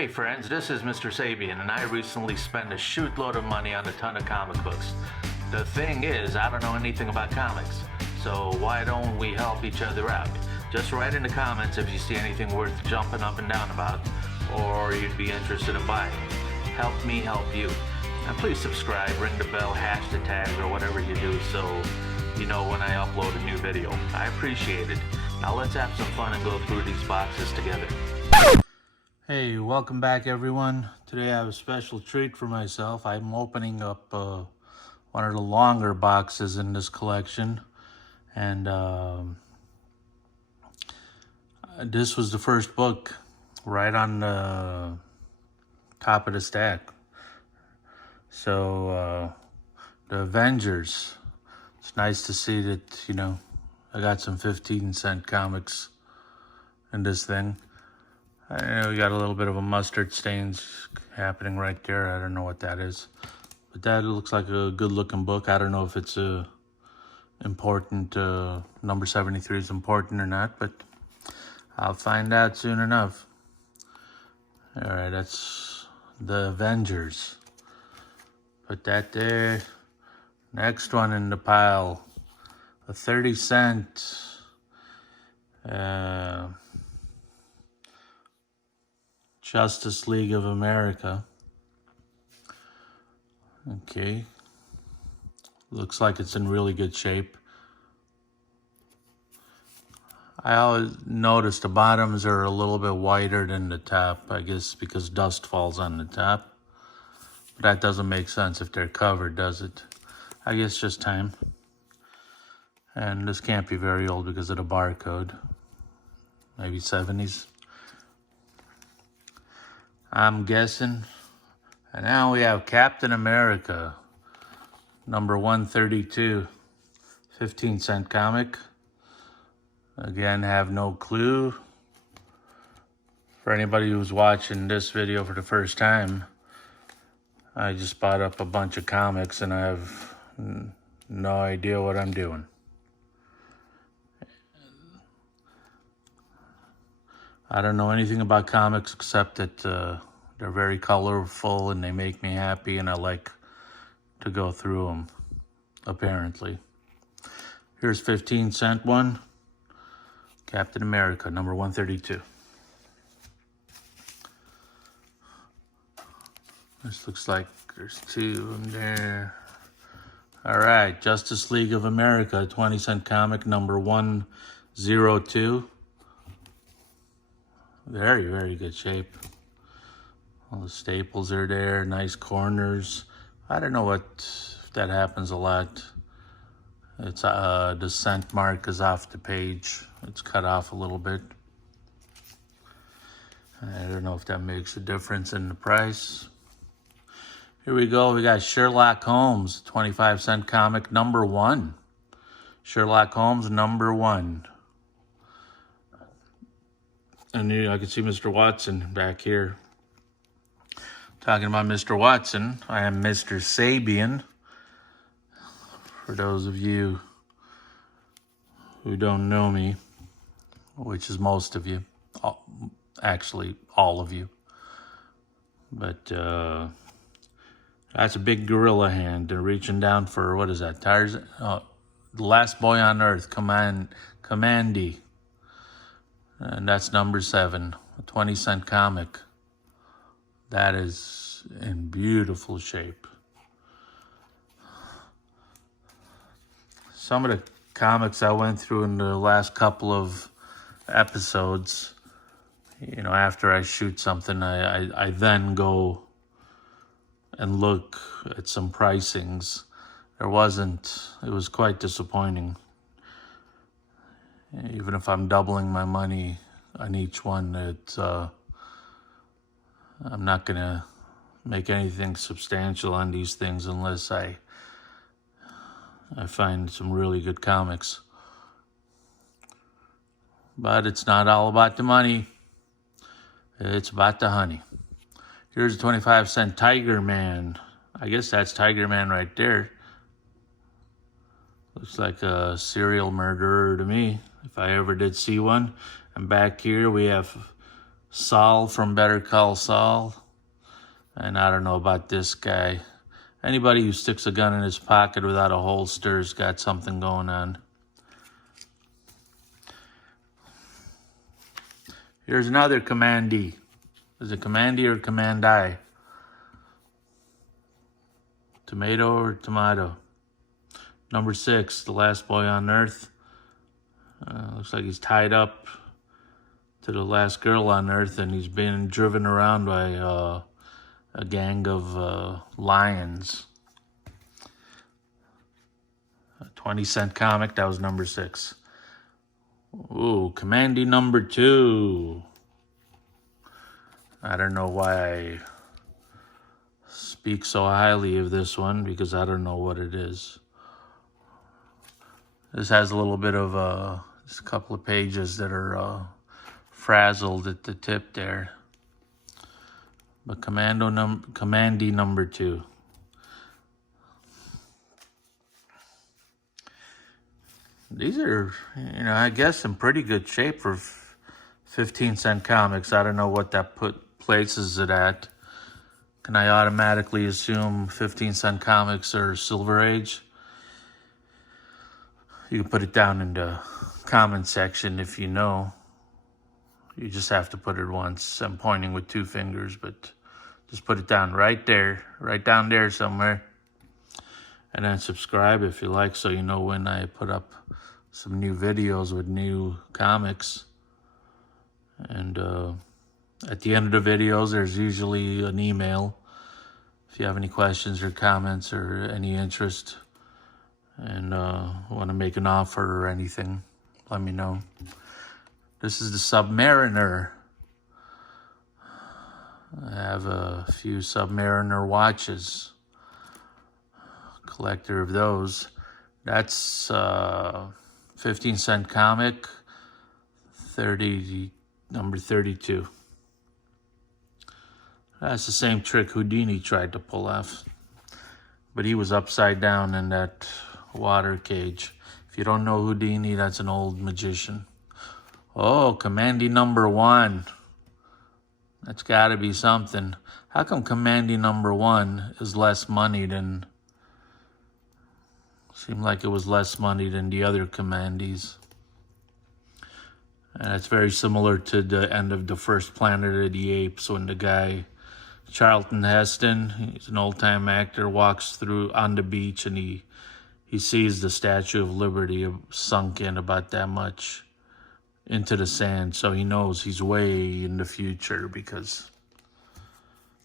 Hey friends, this is MR.SABIAN, and I recently spent a shootload of money on a ton of comic books. The thing is, I don't know anything about comics, so why don't we help each other out? Just write in the comments if you see anything worth jumping up and down about, or you'd be interested in buying. Help me help you. And please subscribe, ring the bell, hash the tag, or whatever you do so you know when I upload a new video. I appreciate it. Now let's have some fun and go through these boxes together. Hey, welcome back everyone. Today I have a special treat for myself. I'm opening up one of the longer boxes in this collection, and this was the first book right on the top of the stack. So the Avengers. It's nice to see that, you know, I got some 15-cent comics in this thing. I know we got a little bit of a mustard stains happening right there. I don't know what that is. But that looks like a good looking book. I don't know if it's important, number 73 is important or not, but I'll find out soon enough. All right, that's the Avengers. Put that there. Next one in the pile, a 30-cent Justice League of America. Okay. Looks like it's in really good shape. I always notice the bottoms are a little bit whiter than the top, I guess because dust falls on the top. But that doesn't make sense if they're covered, does it? I guess just time. And this can't be very old because of the barcode. Maybe 70s. I'm guessing. And now we have Captain America, number 132, 15-cent comic. Again, have no clue. For anybody who's watching this video for the first time, I just bought up a bunch of comics and I have no idea what I'm doing. I don't know anything about comics except that they're very colorful and they make me happy and I like to go through them, apparently. Here's 15-cent one. Captain America, number 132. This looks like there's two of them there. All right, Justice League of America, 20-cent comic, number 102. Very, very good shape. All the staples are there, nice corners. I don't know if that happens a lot. It's the cent mark is off the page. It's cut off a little bit. I don't know if that makes a difference in the price. Here we go. We got Sherlock Holmes, 25-cent comic, number 1. Sherlock Holmes, number 1. And I can see Mr. Watson back here. Talking about Mr. Watson, I am MR.SABIAN. For those of you who don't know me, which is most of you, actually all of you. But that's a big gorilla hand. They're reaching down for, what is that? Tarzan? The Last Boy on Earth, Commandy. And that's number 7, a 20-cent comic. That is in beautiful shape. Some of the comics I went through in the last couple of episodes, you know, after I shoot something, I then go and look at some pricings. It was quite disappointing. Even if I'm doubling my money on each one, I'm not going to make anything substantial on these things unless I find some really good comics. But it's not all about the money. It's about the honey. Here's a 25-cent Tiger Man. I guess that's Tiger Man right there. Looks like a serial murderer to me, if I ever did see one. And back here we have Saul from Better Call Saul. And I don't know about this guy. Anybody who sticks a gun in his pocket without a holster's got something going on. Here's another commandee. Is it commandee or commandi? Tomato or tomato? Number 6, the last boy on Earth. Looks like he's tied up to the last girl on Earth, and he's being driven around by a gang of lions. A 20-cent comic. That was number 6. Ooh, commandee number 2. I don't know why I speak so highly of this one, because I don't know what it is. This has a little bit of just a couple of pages that are frazzled at the tip there. But commandee number 2. These are, I guess in pretty good shape for 15-cent comics. I don't know what that places it at. Can I automatically assume 15-cent comics are Silver Age? You can put it down in the comment section if you know. You just have to put it once. I'm pointing with 2 fingers, but just put it down right there, right down there somewhere. And then subscribe if you like, so you know when I put up some new videos with new comics. And at the end of the videos, there's usually an email. If you have any questions or comments or any interest and want to make an offer or anything, let me know. This is the Submariner. I have a few Submariner watches. Collector of those. That's 15-cent comic, number 32. That's the same trick Houdini tried to pull off, but he was upside down in that water cage. If you don't know Houdini, that's an old magician. Oh, commandee number 1. That's got to be something. How come commandee number 1 is less money than... Seemed like it was less money than the other commandees. And it's very similar to the end of the first Planet of the Apes, when the guy, Charlton Heston, he's an old-time actor, walks through on the beach and he sees the Statue of Liberty sunk in about that much into the sand. So he knows he's way in the future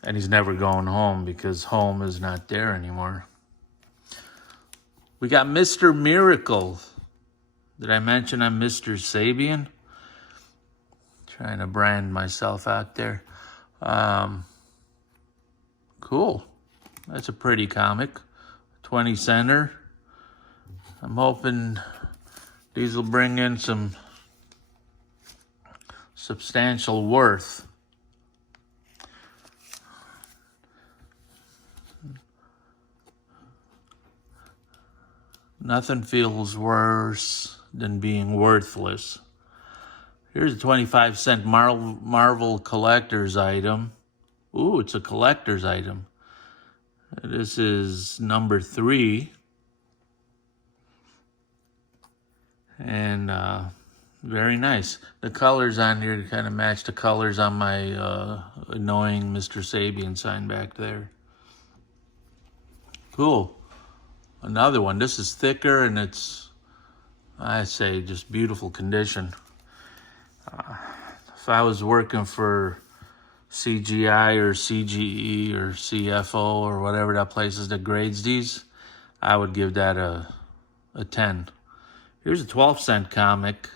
and he's never going home because home is not there anymore. We got Mr. Miracle. Did I mention I'm MR.SABIAN? Trying to brand myself out there. Cool. That's a pretty comic. 20-center. I'm hoping these will bring in some substantial worth. Nothing feels worse than being worthless. Here's a 25-cent Marvel collector's item. Ooh, it's a collector's item. This is number 3. And very nice. The colors on here kind of match the colors on my annoying MR.SABIAN sign back there. Cool. Another one. This is thicker and it's, I say, just beautiful condition. If I was working for CGI or CGE or CFO or whatever that place is that grades these, I would give that a 10. Here's a 12-cent comic.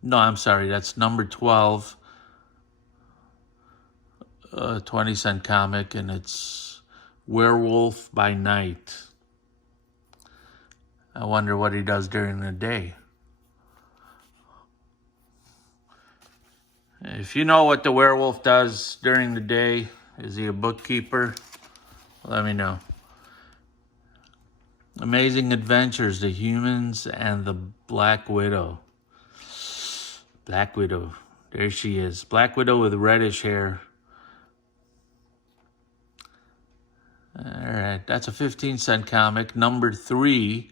No, I'm sorry, that's number 12. 20-cent comic, and it's Werewolf by Night. I wonder what he does during the day. If you know what the werewolf does during the day, is he a bookkeeper? Let me know. Amazing Adventures, the Humans and the Black Widow. Black Widow. There she is. Black Widow with reddish hair. All right, that's a 15-cent comic. Number 3,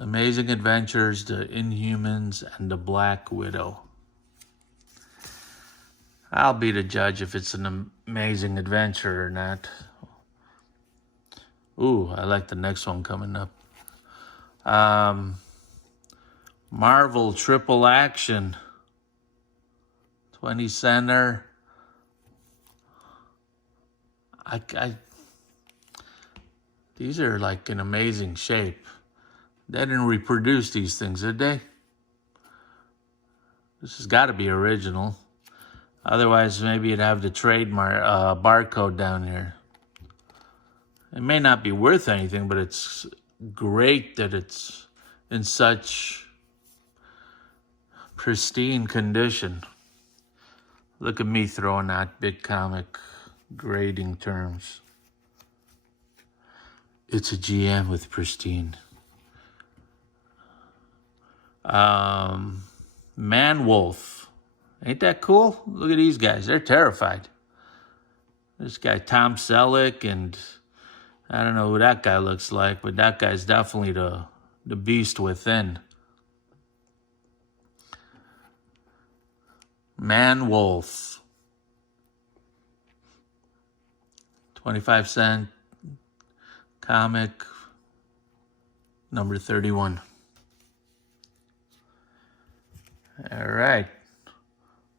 Amazing Adventures, the Inhumans, and the Black Widow. I'll be the judge if it's an amazing adventure or not. Ooh, I like the next one coming up. Marvel Triple Action. 20 center. These are like in amazing shape. They didn't reproduce these things, did they? This has got to be original. Otherwise, maybe it'd have the trademark barcode down here. It may not be worth anything, but it's great that it's in such pristine condition. Look at me throwing out big comic grading terms. It's a GM with pristine. Man-Wolf. Ain't that cool? Look at these guys. They're terrified. This guy, Tom Selleck, and I don't know who that guy looks like, but that guy's definitely the beast within. Man-Wolf. 25-cent comic, number 31. All right.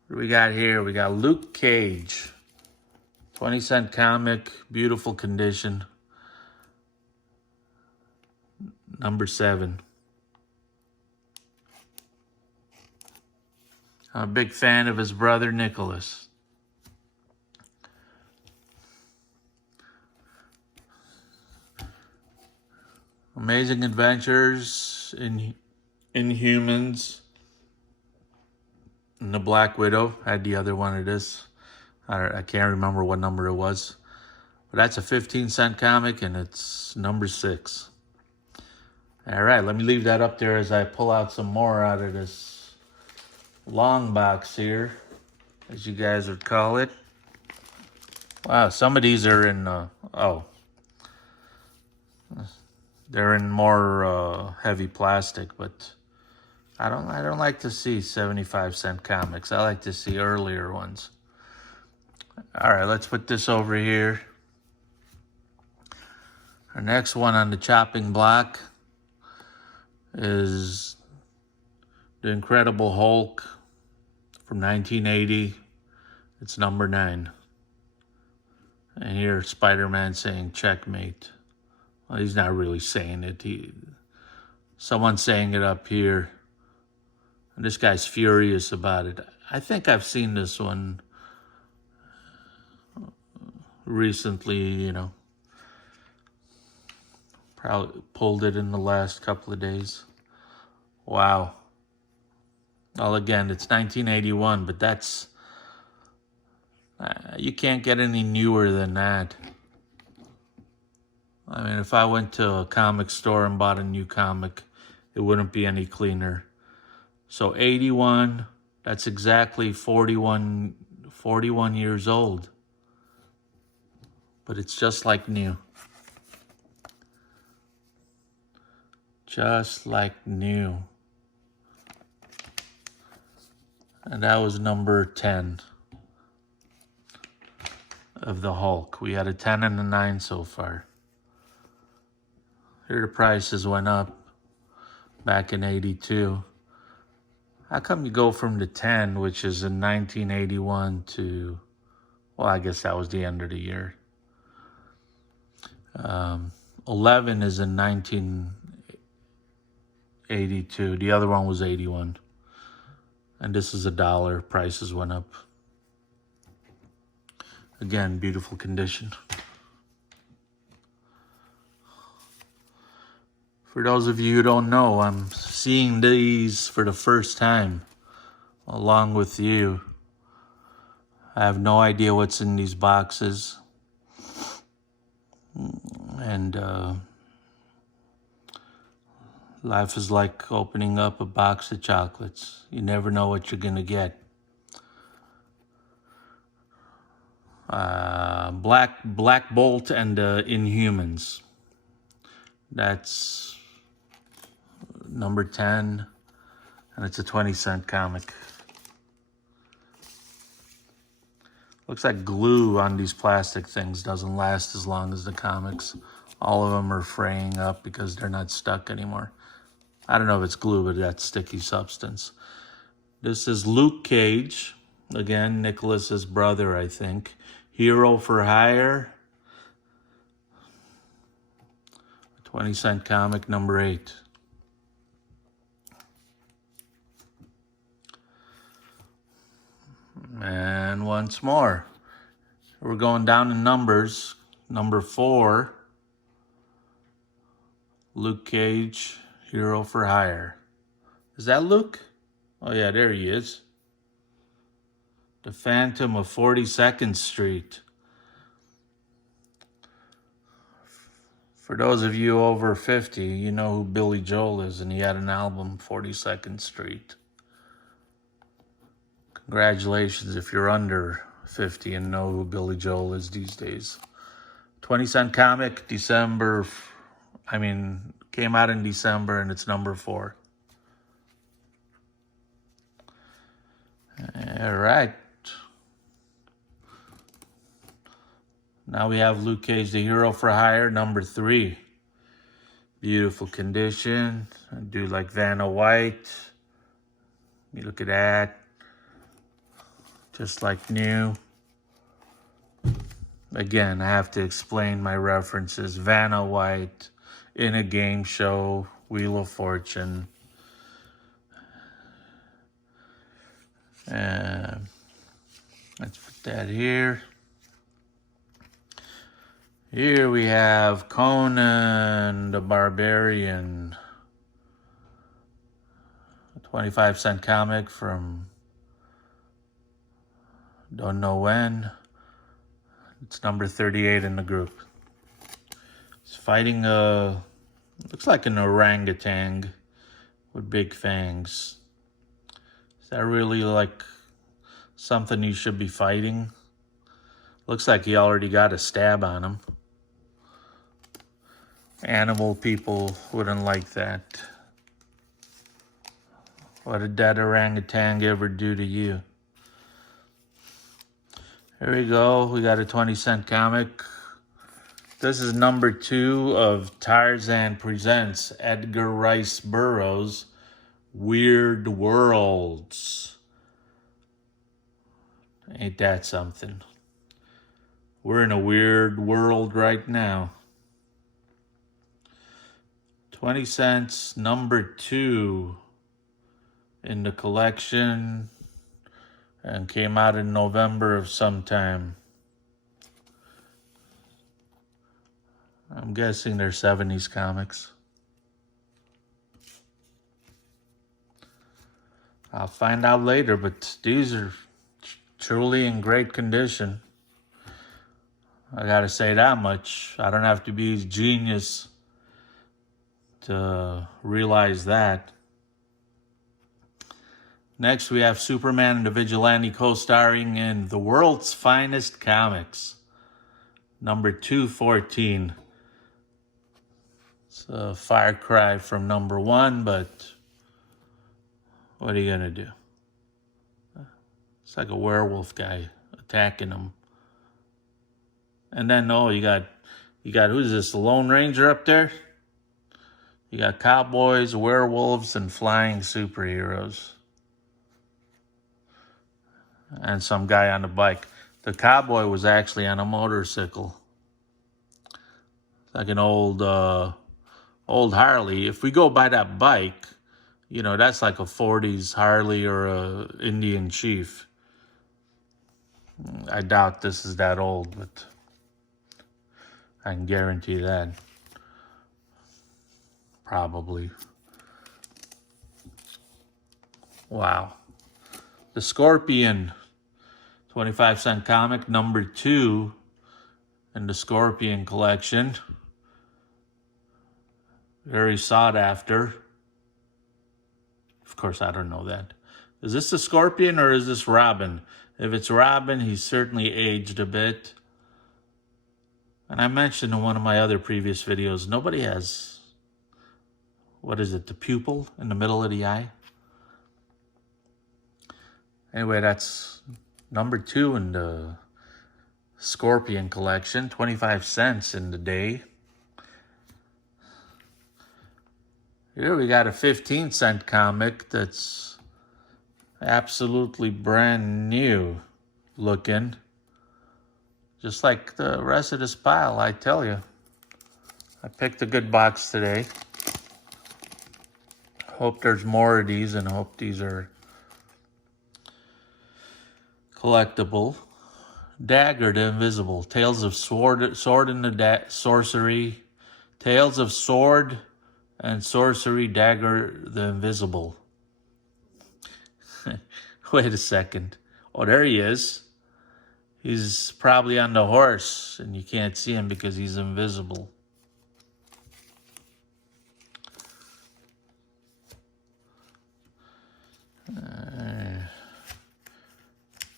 What do we got here? We got Luke Cage. 20-cent comic, beautiful condition. Number 7. I'm a big fan of his brother, Nicholas. Amazing Adventures in Inhumans. And the Black Widow. I had the other one of this. I can't remember what number it was. But that's a 15-cent comic, and it's number 6. All right, let me leave that up there as I pull out some more out of this long box here, as you guys would call it. Wow, some of these are in, they're in more heavy plastic, but I don't like to see 75-cent comics. I like to see earlier ones. All right, let's put this over here. Our next one on the chopping block is The Incredible Hulk from 1980. It's number 9. And here Spider-Man saying checkmate. Well, he's not really saying it. Someone's saying it up here. And this guy's furious about it. I think I've seen this one recently, Probably pulled it in the last couple of days. Wow. Well, again, it's 1981, but that's... you can't get any newer than that. I mean, if I went to a comic store and bought a new comic, it wouldn't be any cleaner. So 81, that's exactly 41 years old. But it's just like new. Just like new. And that was number 10 of the Hulk. We had a 10 and a 9 so far. Here the prices went up back in 82. How come you go from the 10, which is in 1981, to, well, I guess that was the end of the year. 11 is in 1982. The other one was 81. And this is $1. Prices went up. Again, beautiful condition. For those of you who don't know, I'm seeing these for the first time, along with you. I have no idea what's in these boxes. And Life is like opening up a box of chocolates. You never know what you're gonna get. Black Bolt and Inhumans. That's number 10, and it's a 20-cent comic. Looks like glue on these plastic things doesn't last as long as the comics. All of them are fraying up because they're not stuck anymore. I don't know if it's glue, but that's sticky substance. This is Luke Cage. Again, Nicholas's brother, I think. Hero for Hire. 20-cent comic, number 8. And once more. We're going down in numbers. Number 4. Luke Cage, Hero for Hire. Is that Luke? Oh yeah, there he is. The Phantom of 42nd Street. For those of you over 50, you know who Billy Joel is, and he had an album, 42nd Street. Congratulations if you're under 50 and know who Billy Joel is these days. 20-cent comic, came out in December, and it's number 4. All right. Now we have Luke Cage, the Hero for Hire, number 3. Beautiful condition. A dude like Vanna White. You look at that. Just like new. Again, I have to explain my references. Vanna White in a game show, Wheel of Fortune. Let's put that here. Here we have Conan the Barbarian. A 25-cent comic from don't know when. It's number 38 in the group. It's fighting looks like an orangutan with big fangs. Is that really like something you should be fighting? Looks like he already got a stab on him. Animal people wouldn't like that. What did that orangutan ever do to you? Here we go. We got a 20-cent comic. This is number 2 of Tarzan Presents Edgar Rice Burroughs' Weird Worlds. Ain't that something? We're in a weird world right now. 20 cents, number 2 in the collection, and came out in November of some time. I'm guessing they're 70s comics. I'll find out later, but these are truly in great condition. I gotta say that much. I don't have to be a genius to realize that. Next, we have Superman and the Vigilante co-starring in The World's Finest Comics, number 214. It's a far cry from number 1, but what are you gonna do? It's like a werewolf guy attacking him. And then, you got who's this, the Lone Ranger up there? You got cowboys, werewolves, and flying superheroes. And some guy on a bike. The cowboy was actually on a motorcycle. It's like an old Harley. If we go by that bike, that's like a 40s Harley or a Indian Chief. I doubt this is that old, but I can guarantee that. Probably. Wow. The Scorpion, 25-cent comic, number 2 in the Scorpion collection. Very sought after. Of course, I don't know that. Is this the Scorpion or is this Robin? If it's Robin, he's certainly aged a bit. And I mentioned in one of my other previous videos, nobody has, what is it, the pupil in the middle of the eye? Anyway, that's number 2 in the Scorpion collection, 25 cents in the day. Here we got a 15-cent comic that's absolutely brand new looking. Just like the rest of this pile, I tell you. I picked a good box today. Hope there's more of these and hope these are collectible. Dagger the Invisible. Tales of Sword and the Sorcery. Tales of Sword and Sorcery, Dagger the Invisible. Wait a second. Oh, there he is. He's probably on the horse, and you can't see him because he's invisible.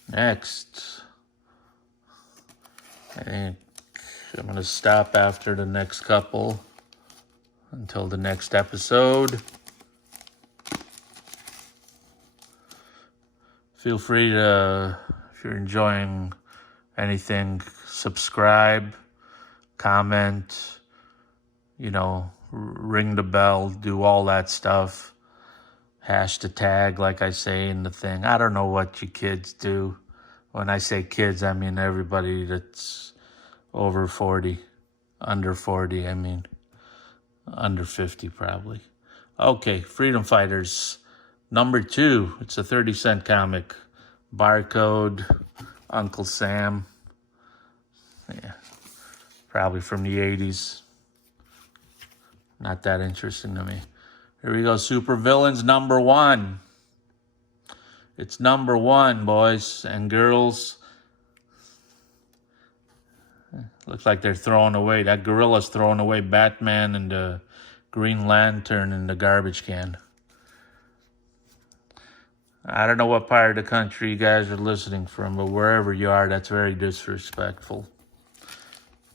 Next. I think I'm going to stop after the next couple until the next episode. Feel free to, if you're enjoying anything, subscribe, comment, ring the bell, do all that stuff. Hash the tag, like I say in the thing. I don't know what you kids do. When I say kids, I mean everybody that's over 40. Under 40, I mean. Under 50, probably. Okay, Freedom Fighters. Number 2. It's a 30-cent comic. Barcode. Uncle Sam. Yeah. Probably from the 80s. Not that interesting to me. Here we go. Super Villains number 1. It's number 1, boys and girls. Looks like they're throwing away. That gorilla's throwing away Batman and the Green Lantern in the garbage can. I don't know what part of the country you guys are listening from, but wherever you are, that's very disrespectful.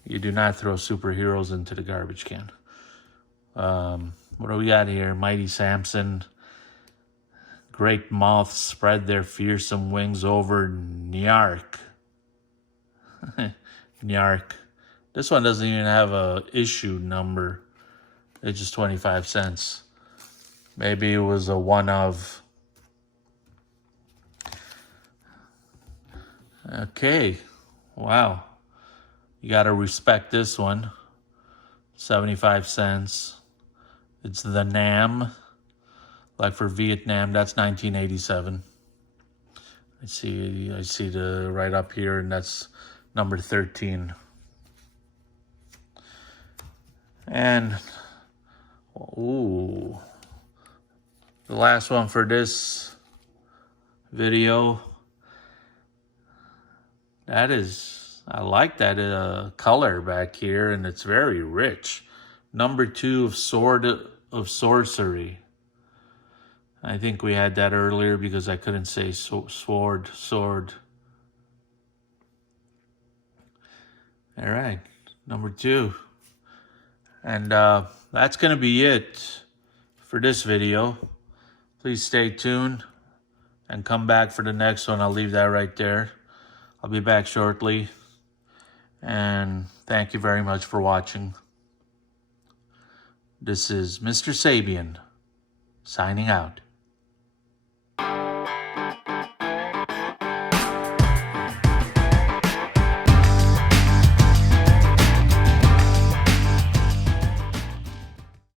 You do not throw superheroes into the garbage can. What do we got here? Mighty Samson. Great moths spread their fearsome wings over Nyark. Nyark. This one doesn't even have a issue number. It's just 25 cents. Maybe it was a one of. Okay. Wow. You got to respect this one. 75 cents. It's the Nam. Like for Vietnam, that's 1987. I see the right up here, and that's number 13. And, ooh, the last one for this video. I like that color back here, and it's very rich. Number 2 of Sword of Sorcery. I think we had that earlier because I couldn't say sword. All right, number 2. And that's going to be it for this video. Please stay tuned and come back for the next one. I'll leave that right there. I'll be back shortly. And thank you very much for watching. This is Mr. Sabian signing out.